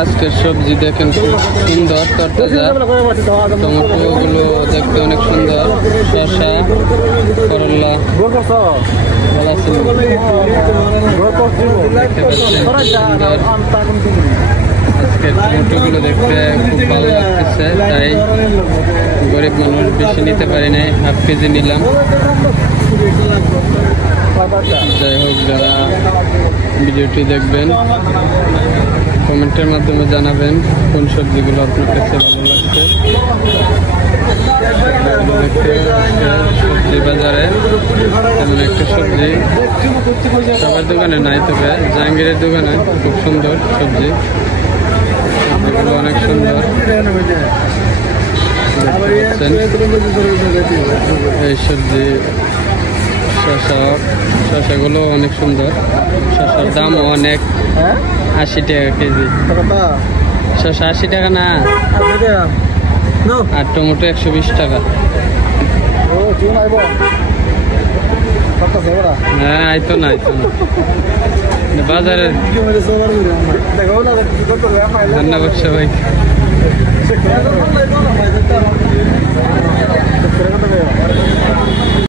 আজকের সবজি দেখেন খুব সুন্দর তরতাজা। টমেটোগুলো দেখতে অনেক সুন্দর। শসা, করলা, আজকের টমেটোগুলো দেখতে খুব ভালো লাগতেছে, তাই গরিব মানুষ বেশি নিতে পারি নাই, হাফ কেজি নিলাম। যাই হোক, যারা ভিডিওটি দেখবেন কমেন্টের মাধ্যমে জানাবেন কোন সবজিগুলো আপনার কাছে ভালো লাগছে। সবজি বাজারে তেমন একটা সবজি সবার দোকানে নাই, তবে জাহাঙ্গীরের দোকানে খুব সুন্দর সবজি, সবজিগুলো অনেক সুন্দর। এই সবজি শসাগুলো অনেক সুন্দর। শসার দামও অনেক, 80 টাকা কেজি। শসা 80 টাকা না, আর টমেটো 120 টাকা। হ্যাঁ, আইতো না বাজারে। ধন্যবাদ সবাই।